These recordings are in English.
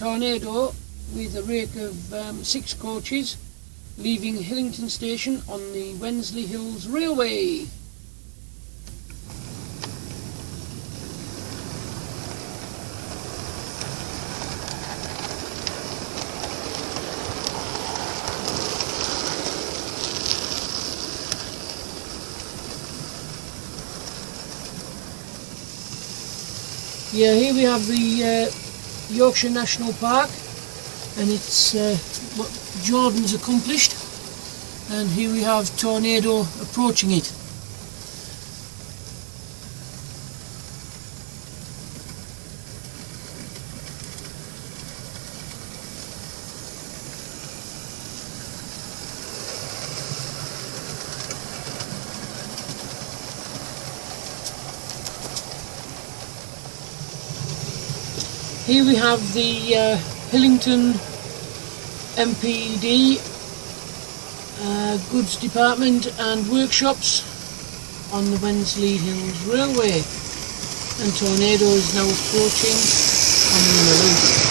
tornado with a rake of 6 coaches leaving Hillington Station on the WensleyHills Railway. Yeah, here we have the Yorkshire National Park, and it's what Jordan's accomplished, and here we have tornado approaching it. Here we have the Hillington MPD goods department and workshops on the WensleyHills Railway, and tornado is now approaching on the inner loop.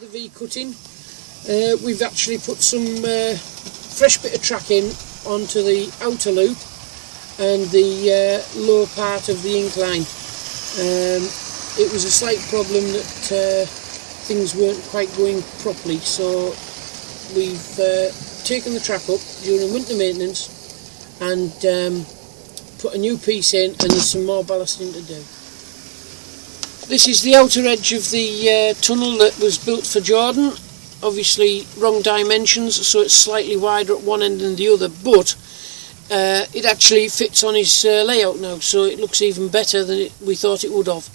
The V cutting, we've actually put some fresh bit of track in onto the outer loop and the lower part of the incline. It was a slight problem that things weren't quite going properly, so we've taken the track up during winter maintenance and put a new piece in, and there's some more ballasting to do. This is the outer edge of the tunnel that was built for Jordan. Obviously wrong dimensions, so it's slightly wider at one end than the other, but it actually fits on his layout now, so it looks even better than we thought it would have.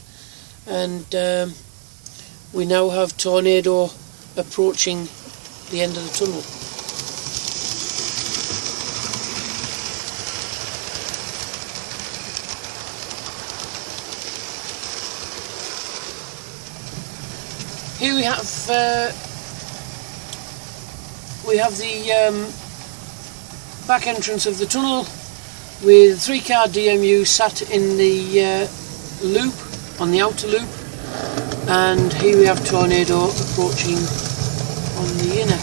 And we now have tornado approaching the end of the tunnel. Here we have the back entrance of the tunnel with 3-car DMU sat in the loop, on the outer loop, and here we have tornado approaching on the inner,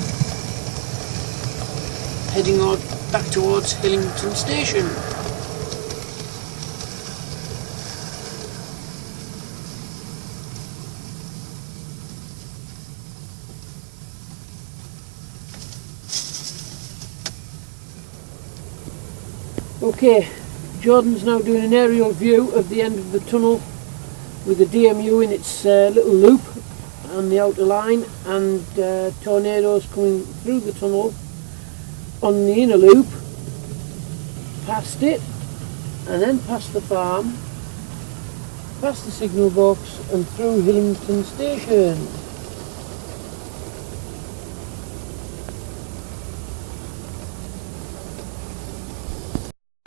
heading back towards Hillington Station. Okay, Jordan's now doing an aerial view of the end of the tunnel with the DMU in its little loop on the outer line, and tornadoes coming through the tunnel on the inner loop, past it, and then past the farm, past the signal box and through Hillington Station.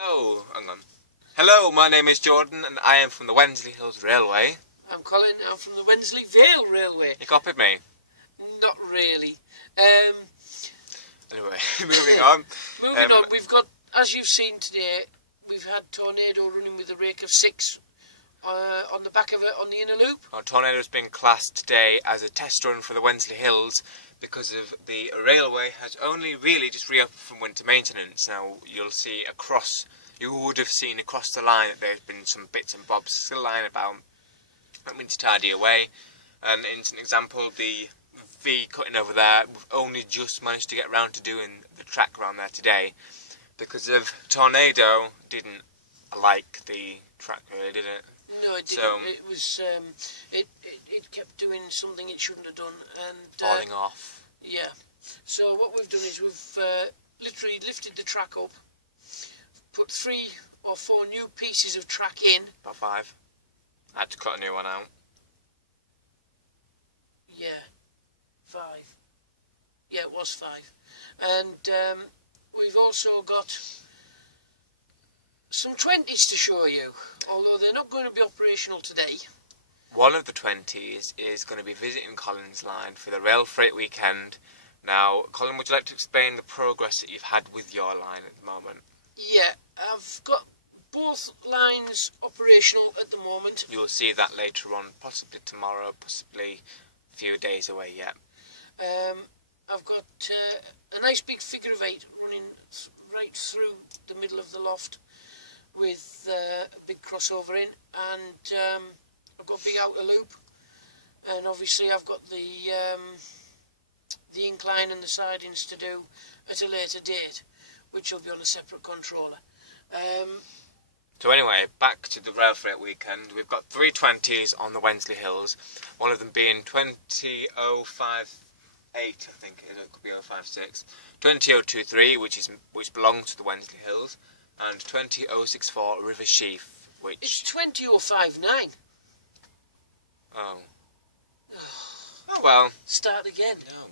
Oh, hang on. Hello, my name is Jordan and I am from the WensleyHills Railway. I'm Colin, I'm from the WensleyHills Railway. You copied me? Not really. Anyway, moving on. Moving on, we've got, as you've seen today, we've had tornado running with a rake of 6 on the back of it on the inner loop. Our tornado has been classed today as a test run for the WensleyHills because of the railway has only really just reopened from winter maintenance. Now you'll see you would have seen across the line that there's been some bits and bobs still lying about that we need to tidy away. And in an example, the V cutting over there, we've only just managed to get around to doing the track around there today because of tornado didn't like the track really, did it? No, it didn't. So, it was it kept doing something it shouldn't have done, and falling off. Yeah. So what we've done is we've literally lifted the track up, put 3 or 4 new pieces of track in. About 5. I had to cut a new one out. Yeah. was 5. And we've also got some 20s to show you, although they're not going to be operational today. One of the 20s is going to be visiting Colin's line for the rail freight weekend. Now, Colin, would you like to explain the progress that you've had with your line at the moment? Yeah, I've got both lines operational at the moment. You'll see that later on, possibly tomorrow, possibly a few days away yet. I've got a nice big figure of 8 running right through the middle of the loft with a big crossover in, and I've got a big outer loop, and obviously I've got the incline and the sidings to do at a later date, which will be on a separate controller. So anyway, back to the rail freight weekend. We've got 3 20s on the Wensley Hills, one of them being 20058, I think it could be 056, 20023, which belongs to the Wensley Hills, and 20064 River Sheaf, which... It's 20059. Oh. Oh well. Start again. No.